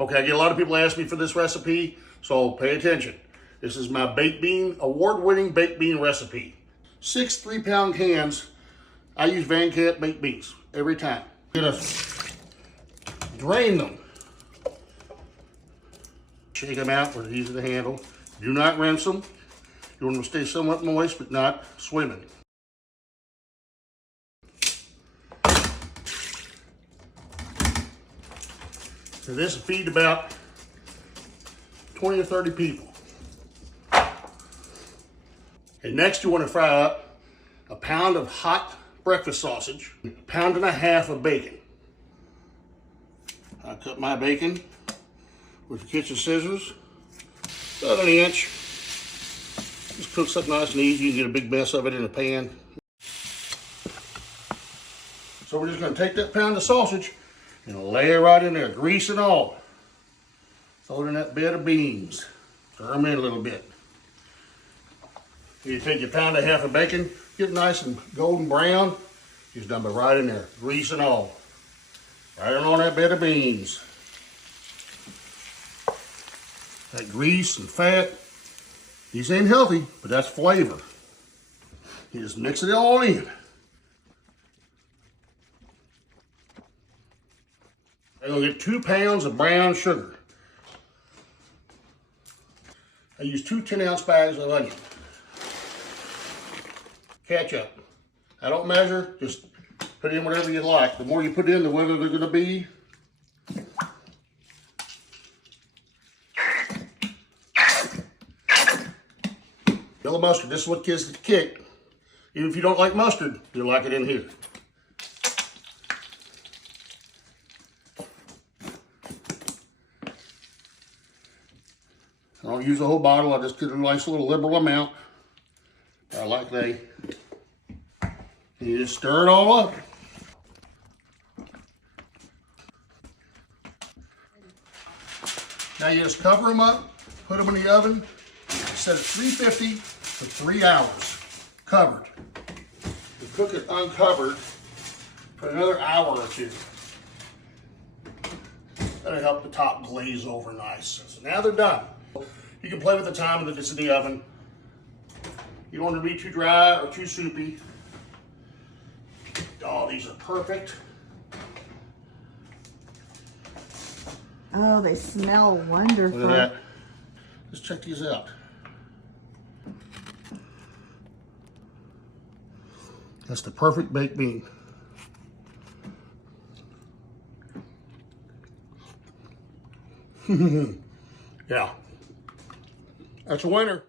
Okay, I get a lot of people ask me for this recipe, so pay attention. This is my baked bean, award-winning baked bean recipe. 6 3-pound cans. I use Van Cat baked beans every time. I'm gonna drain them. Shake them out with easy to handle. Do not rinse them. You want them to stay somewhat moist, but not swimming. So this will feed about 20 or 30 people. And next you want to fry up a pound of hot breakfast sausage, a pound and a half of bacon. I cut my bacon with the kitchen scissors, about an inch. Just cooks up nice and easy. You can get a big mess of it in a pan. So we're just going to take that pound of sausage and lay it right in there, grease and all. Throw it in that bed of beans. Stir them in a little bit. You take your pound and a half of bacon, get it nice and golden brown. Just dump it right in there, grease and all. Right on that bed of beans. That grease and fat, these ain't healthy, but that's flavor. You just mix it all in. I'm gonna get 2 pounds of brown sugar. I use 2 10-ounce bags of onion. Ketchup. I don't measure, just put in whatever you like. The more you put in, the wetter they're gonna be. Yellow mustard, this is what gives the kick. Even if you don't like mustard, you'll like it in here. I don't use a whole bottle, I just get a nice little liberal amount. I like they. And you just stir it all up. Now you just cover them up, put them in the oven, set it 350 for 3 hours, covered. You cook it uncovered for another hour or 2. That'll help the top glaze over nice. So now they're done. You can play with the time that it's in the oven. You don't want to be too dry or too soupy. Oh, these are perfect. Oh, they smell wonderful. Look at that. Let's check these out. That's the perfect baked bean. Yeah. That's a winner.